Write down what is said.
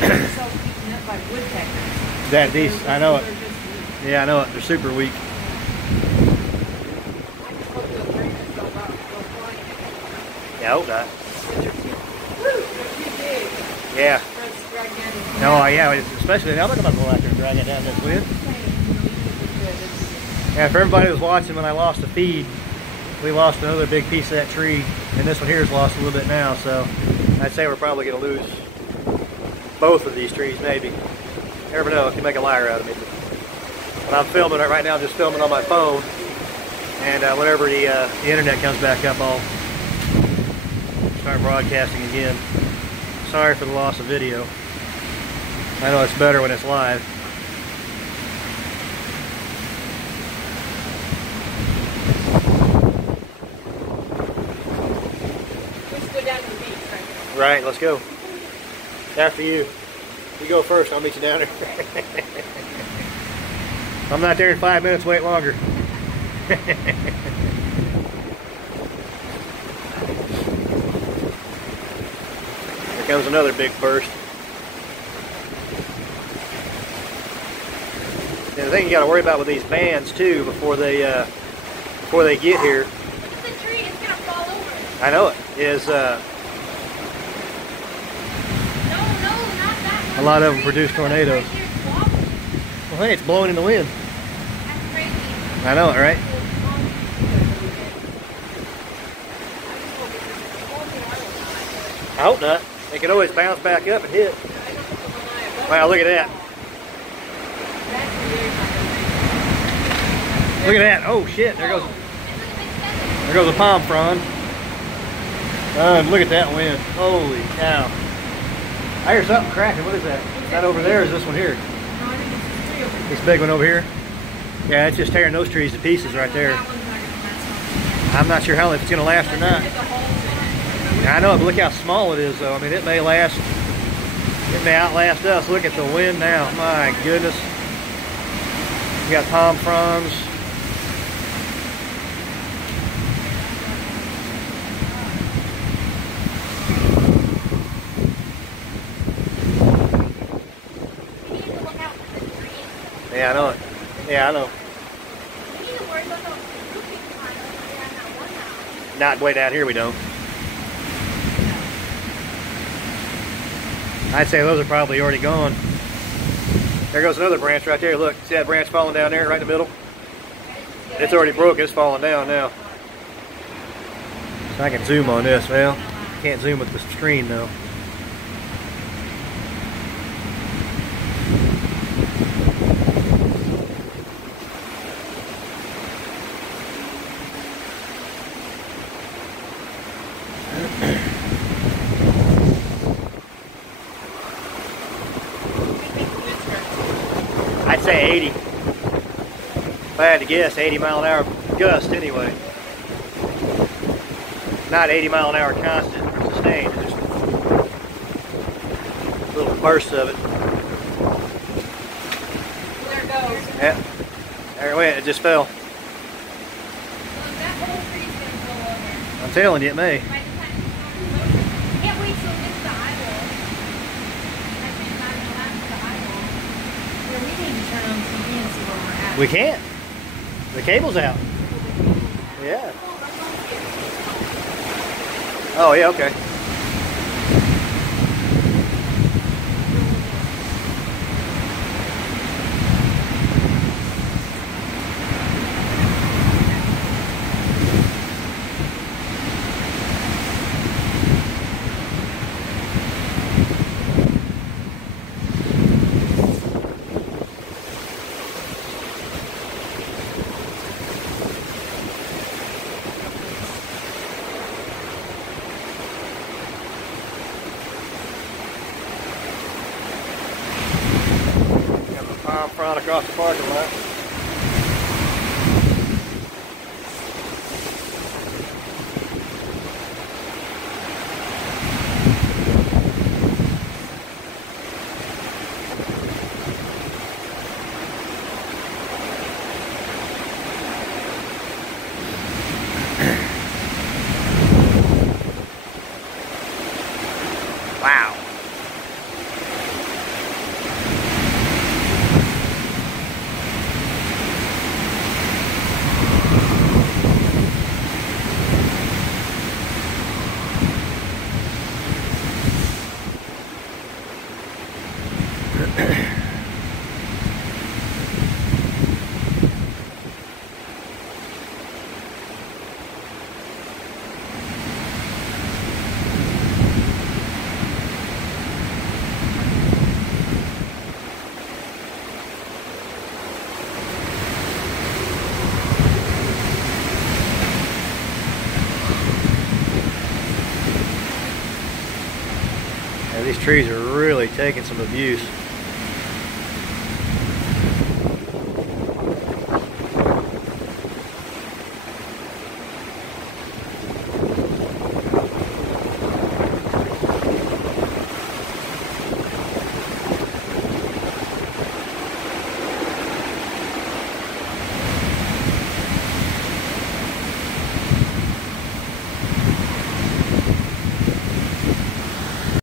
so eaten up by woodpeckers. That these, I know it. Yeah, I know it. They're super weak. Yeah, I hope not. Yeah. No, yeah, especially now. I'm not about to go out there and drag it down this wind. Yeah, for everybody who was watching when I lost the feed, we lost another big piece of that tree, and this one here has lost a little bit now, so I'd say we're probably going to lose both of these trees, maybe. You never know, if you make a liar out of me. But I'm filming it right now, just filming on my phone, and whenever the internet comes back up, I'll start broadcasting again. Sorry for the loss of video. I know it's better when it's live. Let's go down to the beach, right? Right, let's go. After you. You go first, I'll meet you down there. I'm not there in 5 minutes, wait longer. Here comes another big burst. And the thing you got to worry about with these bands too, before they get here. Look at the tree, it's gonna fall over. I know it is. No, not that one. A lot of them produce tornadoes. Right here, it's wobbling. Well, hey, it's blowing in the wind. That's crazy. I know it, right? I hope not. They can always bounce back up and hit. Wow, look at that. Look at that. Oh shit, there goes a palm frond. Look at that wind. Holy cow. I hear something cracking. What is that? Is that over there or is this one here? This big one over here? Yeah, it's just tearing those trees to pieces right there. I'm not sure how if it's going to last or not. I know, but look how small it is though. I mean, it may outlast us. Look at the wind now. My goodness. We got palm fronds. Yeah, I know it. Yeah, I know. Not way down here, we don't. I'd say those are probably already gone. There goes another branch right there. Look, see that branch falling down there right in the middle? It's already broke. It's falling down now. So I can zoom on this. Well, can't zoom with the screen though. I'd say 80. If I had to guess, 80-mile-an-hour gust anyway. Not 80-mile-an-hour constant or sustained, just little bursts of it. There it goes. Yeah, there it went. It just fell. That whole tree's gonna go over. I'm telling you, it may. By the time can't wait till it gets to the eyeball. I think not even last to the eyeball. Yeah, we need to turn on TV and see where we're at. We can't. The cable's out. Yeah. Oh, yeah, okay. Palm frond across the parking lot. Wow. Yeah, these trees are really taking some abuse.